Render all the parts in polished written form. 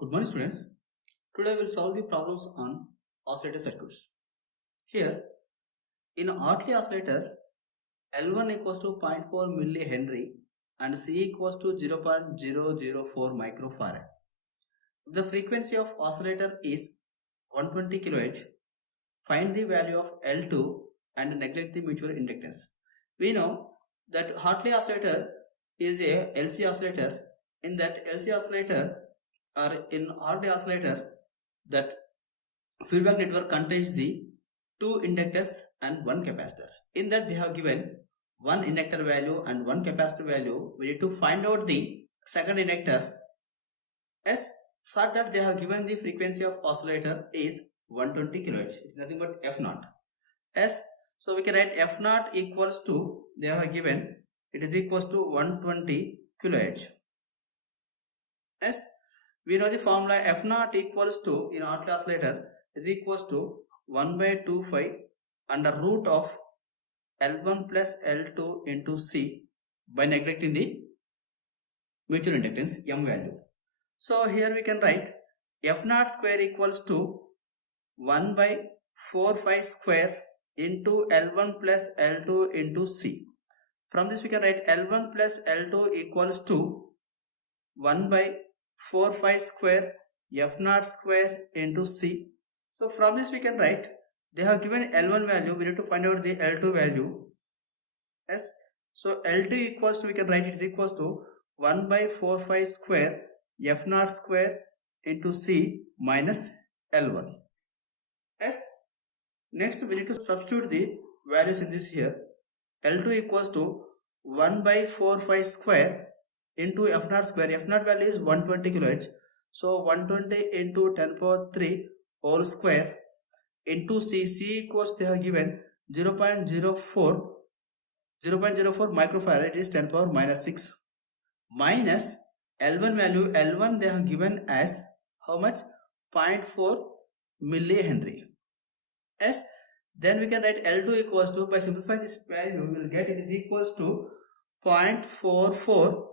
Good morning, students. Today we'll solve the problems on oscillator circuits. Here, in Hartley oscillator, L1 equals to zero point 0.4 millihenry and C equals to 0.004 microfarad. The frequency of oscillator is 120 kHz. Find the value of L2 and neglect the mutual inductance. We know that Hartley oscillator is a LC oscillator. In that LC oscillator or in Hartley oscillator, that feedback network contains the two inductors and one capacitor. In that they have given one inductor value and one capacitor value. We need to find out the second inductor. As for that they have given the frequency of oscillator is 120 kHz. It's nothing but F0. As so we can write F0 equals to, they have given it is equals to 120 kHz. As we know the formula F0 equals to, in Hartley oscillator, is equals to 1 by 2 under root of L1 plus L2 into C by neglecting the mutual inductance M value. So here we can write F0 square equals to 1 by 4 phi square into L1 plus L2 into C. From this we can write L1 plus L2 equals to 1 by 4 phi square F0 square into C. So from this we can write, they have given L1 value, we need to find out the L2 value. Yes. So L2 equals to, we can write it is equals to 1 by 4 phi square F0 square into C minus L1. Yes. Next we need to substitute the values in this here. L2 equals to 1 by 4 phi square into F0 square. F0 value is 120 kHz. So 120 into 10 power 3 whole square into C. C equals, they have given 0.04 microfarad, it is 10 power minus 6 minus L1 value. L1 they have given as how much? 0.4 millihenry. Yes. Then we can write L2 equals to, by simplifying this value we will get it is equals to 0.44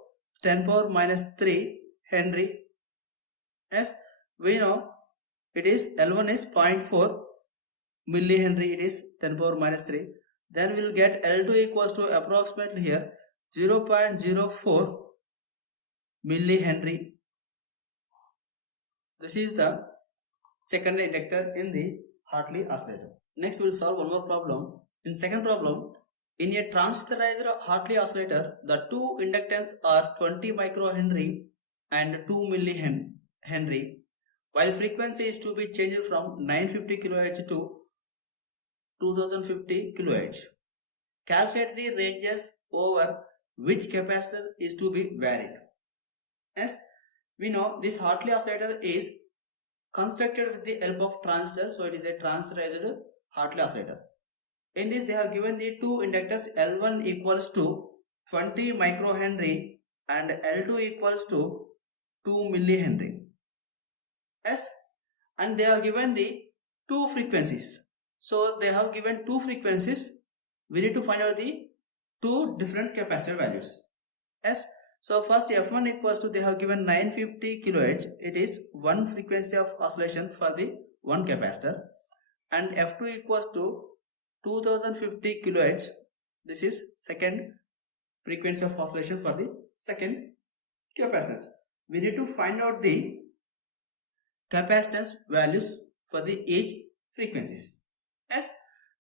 10 power minus 3 Henry. Yes, we know it is L1 is 0.4 millihenry, it is 10 power minus 3. Then we will get L2 equals to approximately here 0.04 millihenry. This is the second inductor in the Hartley oscillator. Next we will solve one more problem. In second problem, in a transistorized Hartley oscillator, the two inductance are 20 microhenry and 2 millihenry, while frequency is to be changed from 950 kHz to 2050 kHz. Calculate the ranges over which capacitor is to be varied. As we know, this Hartley oscillator is constructed with the help of transistor, so it is a transistorized Hartley oscillator. In this they have given the two inductors, L1 equals to 20 microhenry and L2 equals to 2 millihenry. Yes, and they have given the two frequencies. So they have given two frequencies. We need to find out the two different capacitor values. Yes. So first F1 equals to, they have given 950 kHz. It is one frequency of oscillation for the one capacitor. And F2 equals to 2050 kHz. This is second frequency of oscillation for the second capacitance. We need to find out the capacitance values for the each frequencies. As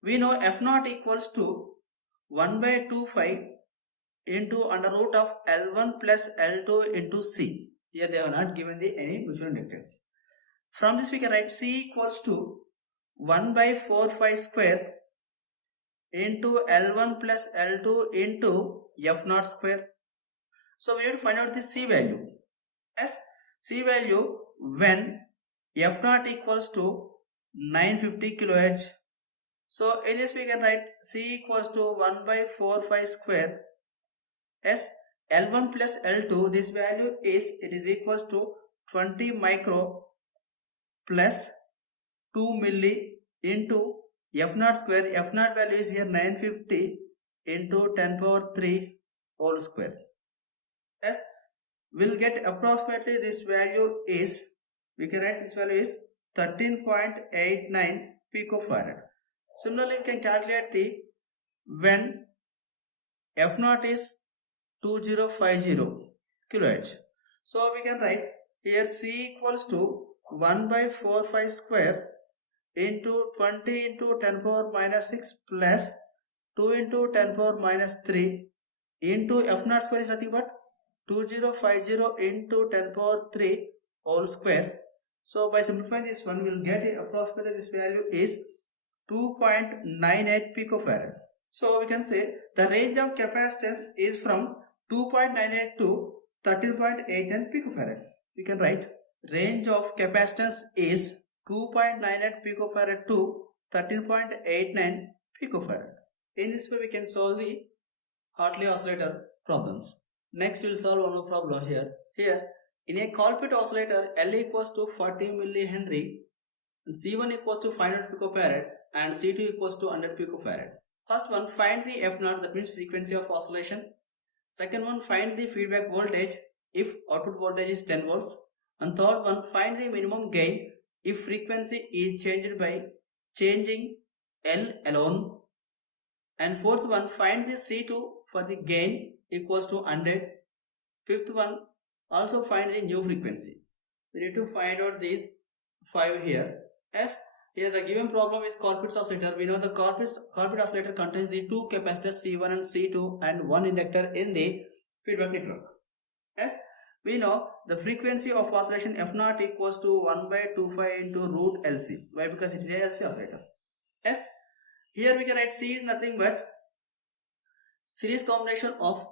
we know, F0 equals to 1 by 2 phi into under root of L1 plus L2 into C. Here they have not given the any mutual inductance. From this we can write C equals to 1 by 4 phi square into L1 plus L2 into F0 square. So we need to find out the C value. As C value when F0 equals to 950 kHz. So in this we can write C equals to 1 by 4 phi square. As L1 plus L2, this value is, it is equals to 20 micro plus 2 milli into F0 square. F0 value is here 950 into 10 power 3 whole square. Yes, we'll get approximately this value is we can write this value is 13.89 picofarad. Similarly, we can calculate the when F naught is 2050 kilohertz. So we can write here C equals to 1 by 4 square into 20 into 10 power minus 6 plus 2 into 10 power minus 3 into F naught square is nothing but 2050 into 10 power 3 whole square. So by simplifying this one, we will get approximately this value is 2.98 picofarad. So we can say the range of capacitance is from 2.98 to 13.89 picofarad. We can write range of capacitance is 2.98 picofarad to 13.89 picofarad. In this way we can solve the Hartley oscillator problems. Next we will solve one more problem here. Here in a Colpitts oscillator, L equals to 40 millihenry and C1 equals to 500 picofarad and C2 equals to 100 picofarad. First one, find the F naught, that means frequency of oscillation. Second one, find the feedback voltage if output voltage is 10 volts. And third one, find the minimum gain if frequency is changed by changing L alone. And fourth one, find the C2 for the gain equals to 100. Fifth one, also find the new frequency. We need to find out these 5 here. As here the given problem is Colpitts oscillator. We know the Colpitts oscillator contains the two capacitors C1 and C2 and one inductor in the feedback network. As we know the frequency of oscillation F naught equals to 1 by 25 into root LC. Why? Because it is a LC oscillator. As here we can write C is nothing but series combination of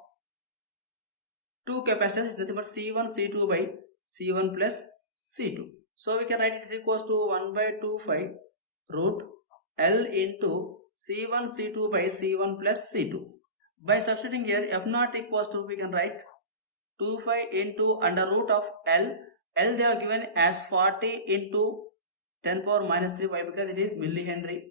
two capacitors is nothing but C1 C2 by C1 plus C2. So we can write it is equals to 1 by 25 root L into C1 C2 by C1 plus C2. By substituting here F naught equals to, we can write 25 into under root of L. L they are given as 40 into 10 power minus 3. Why? Because it is millihenry.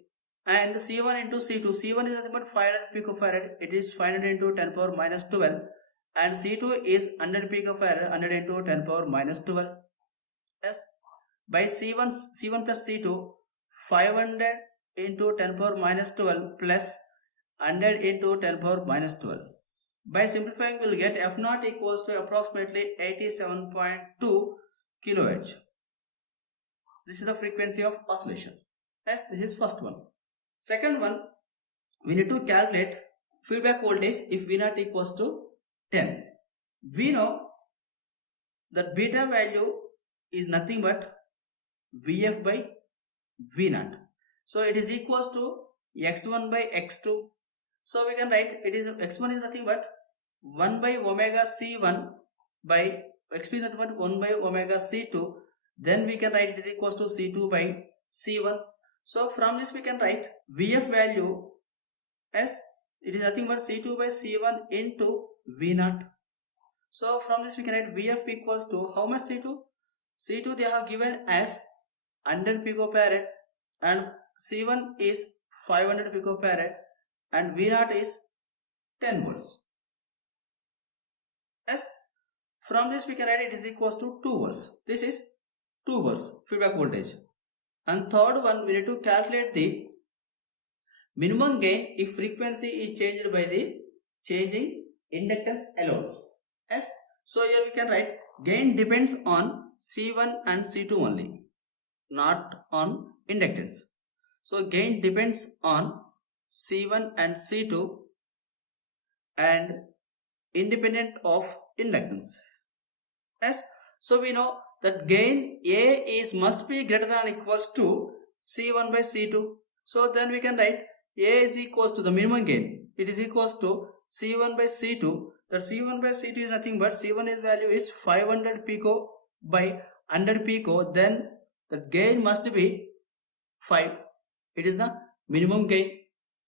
And C1 into C2. C1 is nothing but 500 picofarad. It is 500 into 10 power minus 12. And C2 is 100 picofarad. 100 into 10 power minus 12. Yes. By C1 plus C2, 500 into 10 power minus 12 plus 100 into 10 power minus 12. By simplifying, we will get F naught equals to approximately 87.2 kilohertz. This is the frequency of oscillation. Yes, this is first one. Second one, we need to calculate feedback voltage if V naught equals to 10. We know that beta value is nothing but Vf by V naught. So it is equals to x1 by x2. So we can write it is x1 is nothing but 1 by omega c1 by x2 is nothing but 1 by omega c2. Then we can write it is equals to c2 by c1. So from this we can write Vf value as it is nothing but c2 by c1 into V naught. So from this we can write Vf equals to how much c2? C2 they have given as 100 picofarad and C1 is 500 picofarad and V naught is 10 volts. As from this we can write it is equals to 2 volts. This is 2 volts feedback voltage. And third one, we need to calculate the minimum gain if frequency is changed by the changing inductance alone. Yes. So here we can write gain depends on C1 and C2 only, not on inductance. So gain depends on C1 and C2 and independent of inductance. Yes. So we know that gain A is must be greater than or equals to C1 by C2. So then we can write A is equals to the minimum gain. It is equals to C1 by C2. That C1 by C2 is nothing but C1 is value is 500 pico by 100 pico. Then the gain must be 5. It is the minimum gain.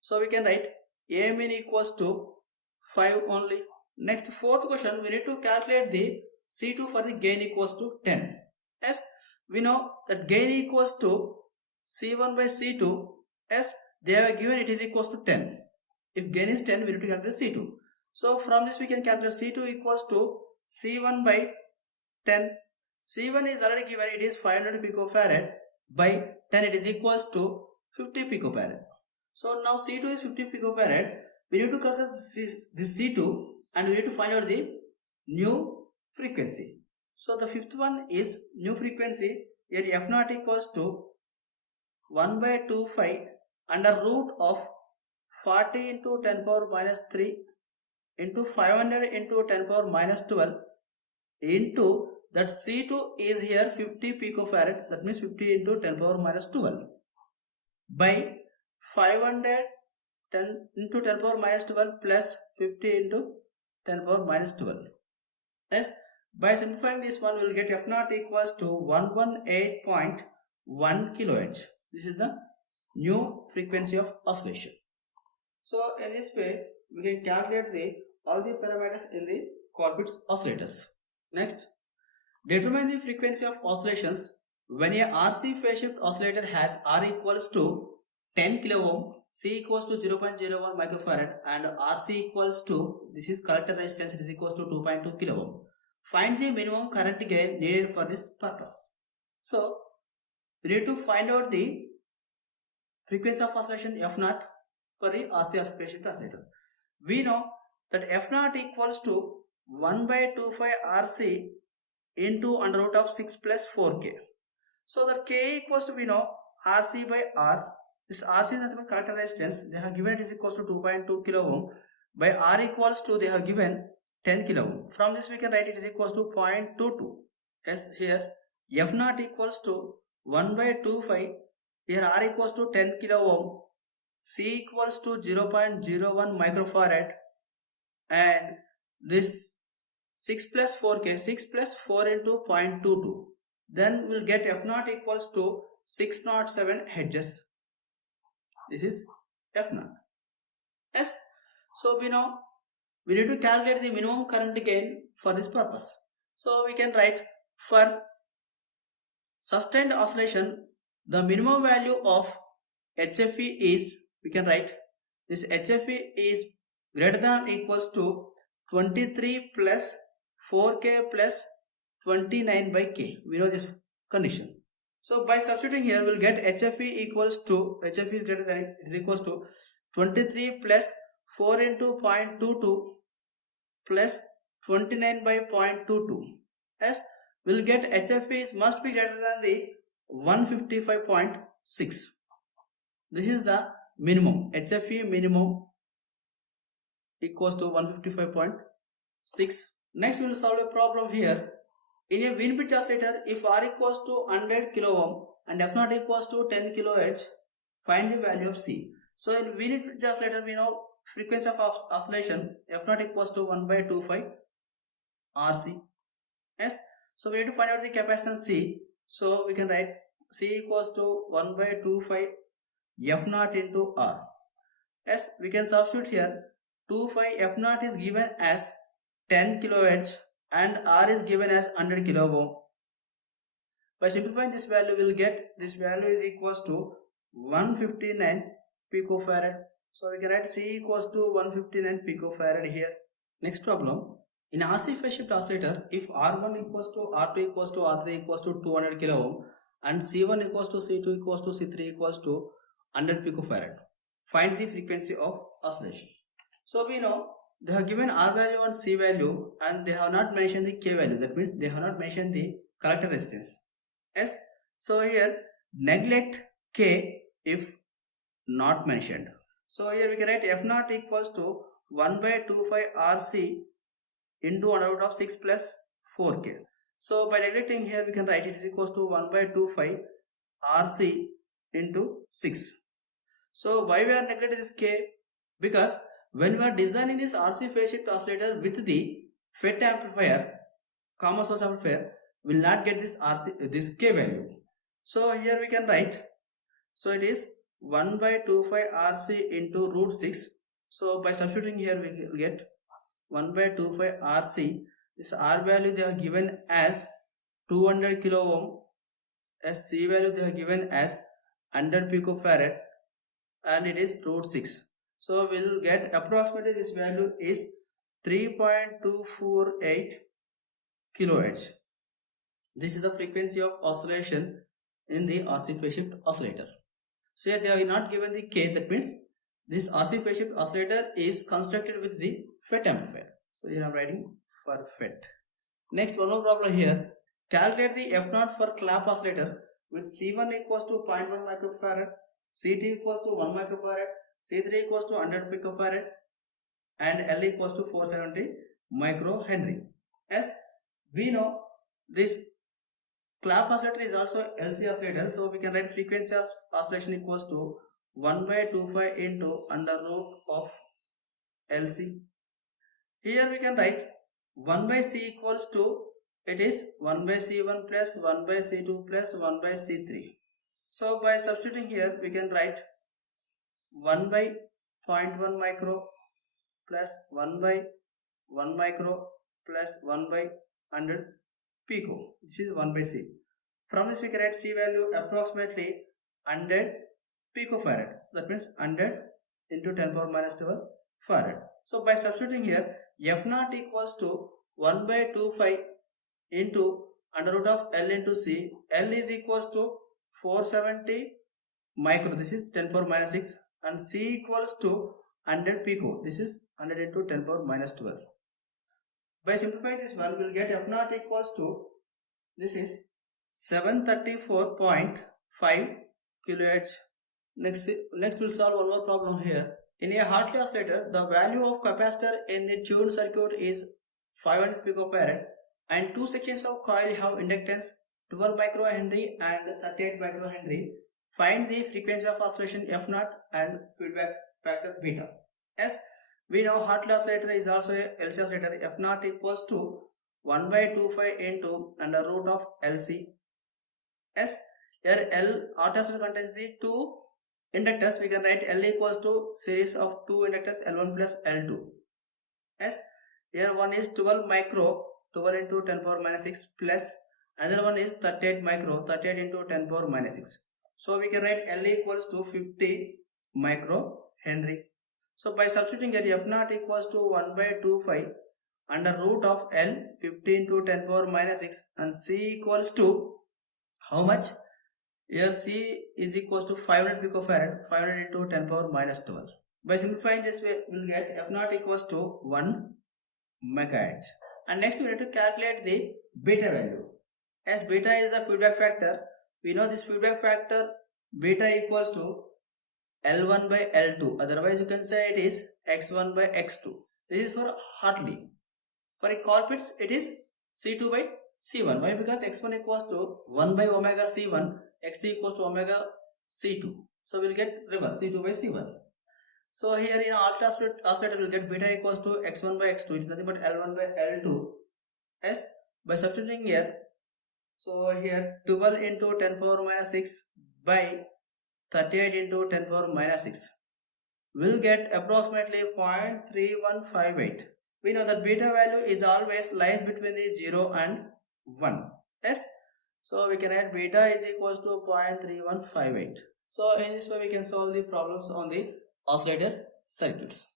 So we can write A min equals to 5 only. Next, fourth question, we need to calculate the C2 for the gain equals to 10. Yes, we know that gain equals to C1 by C2. Yes, they have given it is equals to 10. If gain is 10, we need to calculate C2. So from this we can calculate C2 equals to C1 by 10. C1 is already given, it is 500 picofarad by 10, it is equals to 50 picofarad. So now C2 is 50 picofarad. We need to consider this C2 and we need to find out the new frequency. So the fifth one is new frequency. Here F naught equals to 1 by 25 under root of 40 into 10 power minus 3 into 500 into 10 power minus 12 into that C2 is here 50 picofarad, that means 50 into 10 power minus 12 by 500 10 into 10 power minus 12 plus 50 into 10 power minus 12. Yes, by simplifying this one, we will get F naught equals to 118.1 kilohertz. This is the new frequency of oscillation. So in this way, we can calculate all the parameters in the Colbit's oscillators. Next, determine the frequency of oscillations when a RC phase shift oscillator has R equals to 10 kilo ohm, C equals to 0.01 microfarad and RC equals to, this is collector resistance, it is equals to 2.2 kilo ohm. Find the minimum current gain needed for this purpose. So, we need to find out the frequency of oscillation F naught for the RC phase shift oscillator. We know that F naught equals to 1 by 25 RC into under root of 6 plus 4K. So that K equals to, we know, RC by R. This RC is nothing but collector resistance. They have given it is equals to 2.2 kilo ohm. By R equals to, they have given 10 kilo ohm. From this we can write it is equals to 0.22. Yes, here F naught equals to 1 by 25. Here R equals to 10 kilo ohm. C equals to 0.01 microfarad. And this 6 plus 4K, 6 plus 4 into 0.22. Then we'll get F naught equals to 607 hertz. This is F naught. Yes. So we know we need to calculate the minimum current gain for this purpose. So we can write for sustained oscillation, the minimum value of HFE is, we can write this HFE is greater than or equals to 23 plus 4K plus 29 by K. We know this condition. So by substituting here, we'll get HFE equals to, HFE is greater than, it is equals to 23 plus 4 into 0.22 plus 29 by 0.22. As we'll get HFE must be greater than the 155.6. This is the minimum. HFE minimum equals to 155.6. Next, we will solve a problem here. In a Wien bridge oscillator, if R equals to 100 kilo ohm and F naught equals to 10 kilohertz, find the value of C. So in Wien bridge oscillator, we know frequency of oscillation F naught equals to 1 by 25 RC. Yes. So we need to find out the capacitance C. So we can write C equals to 1 by 25 F naught into R. Yes. We can substitute here. 25 F naught is given as 10 kilohertz and R is given as 100 kilo ohm. By simplifying this value, we will get this value is equals to 159 picofarad. So we can write C equals to 159 picofarad here. Next problem. In RC phase shift oscillator, if R1 equals to R2 equals to R3 equals to 200 kilo ohm and C1 equals to C2 equals to C3 equals to 100 picofarad, find the frequency of oscillation. So we know they have given R value and C value and they have not mentioned the K value. That means they have not mentioned the collector resistance. Yes. So here neglect K if not mentioned. So here we can write F naught equals to 1 by 25 RC into under root of 6 plus 4K. So by neglecting here we can write it is equals to 1 by 25 RC into 6. So why we are neglecting this K? Because when we are designing this RC phase shift oscillator with the FET amplifier, common source amplifier, we will not get this K value. So here we can write, so it is 1 by 25 RC into root 6. So by substituting here we will get 1 by 25 RC. This R value they have given as 200 kilo ohm, as C value they have given as 100 picofarad and it is root 6. So we will get approximately this value is 3.248 kilohertz. This is the frequency of oscillation in the RC phase shift oscillator. So here they are not given the K, that means this RC phase shift oscillator is constructed with the FET amplifier. So here I am writing for FET. Next, one more problem here. Calculate the F0 for clamp oscillator with C1 equals to 0.1 microfarad, C2 equals to 1 microfarad, C3 equals to 100 picofarad, and L equals to 470 microhenry. As we know, this clamp oscillator is also LC oscillator, so we can write frequency of oscillation equals to 1 by 25 into under root of LC. Here we can write 1 by C equals to, it is 1 by C1 plus 1 by C2 plus 1 by C3. So by substituting here, we can write 1 by 0.1 micro plus 1 by 1 micro plus 1 by 100 pico. This is 1 by C. From this we can write C value approximately 100 picofarad. That means 100 into 10 power minus 12 farad. So by substituting here, F0 equals to 1 by 25 into under root of L into C. L is equals to 470 micro. This is 10 power minus 6. And C equals to 100 pico. This is 100 into 10 power minus 12. By simplifying this one, we will get F0 equals to, this is 734.5 kilohertz. Next we'll solve one more problem here. In a Hartley oscillator, the value of capacitor in the tuned circuit is 500 picofarad, and two sections of coil have inductance 12 microhenry and 38 microhenry. Find the frequency of oscillation F0 and feedback factor beta. As we know, Hartley oscillator is also a LC oscillator. F0 equals to 1 by 25 into under root of LC. As here Hartley oscillator contains the two inductors, we can write L equals to series of two inductors L1 plus L2. As here one is 12 micro, 12 into 10 power minus 6 plus another one is 38 micro, 38 into 10 power minus 6. So we can write L equals to 50 micro Henry. So by substituting here, F0 equals to 1 by 25 under root of L 50 into 10 power minus 6, and C equals to how much? Here C is equals to 500 picofarad, 500 into 10 power minus 12. By simplifying this way, we will get F0 equals to 1 megahertz. And next we need to calculate the beta value. As beta is the feedback factor, we know this feedback factor beta equals to L1 by L2. Otherwise you can say it is X1 by X2. This is for Hartley. For a Colpitts it is C2 by C1. Why? Because X1 equals to 1 by omega C1, X2 equals to omega C2. So we will get reverse C2 by C1. So here in Hartley oscillator we will get beta equals to X1 by X2. It is nothing but L1 by L2. As by substituting here, so here 12 into 10 power minus 6 by 38 into 10 power minus 6 will get approximately 0.3158. We know that beta value is always lies between the 0 and 1. Yes. So we can add beta is equals to 0.3158. So in this way we can solve the problems on the oscillator circuits.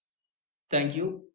Thank you.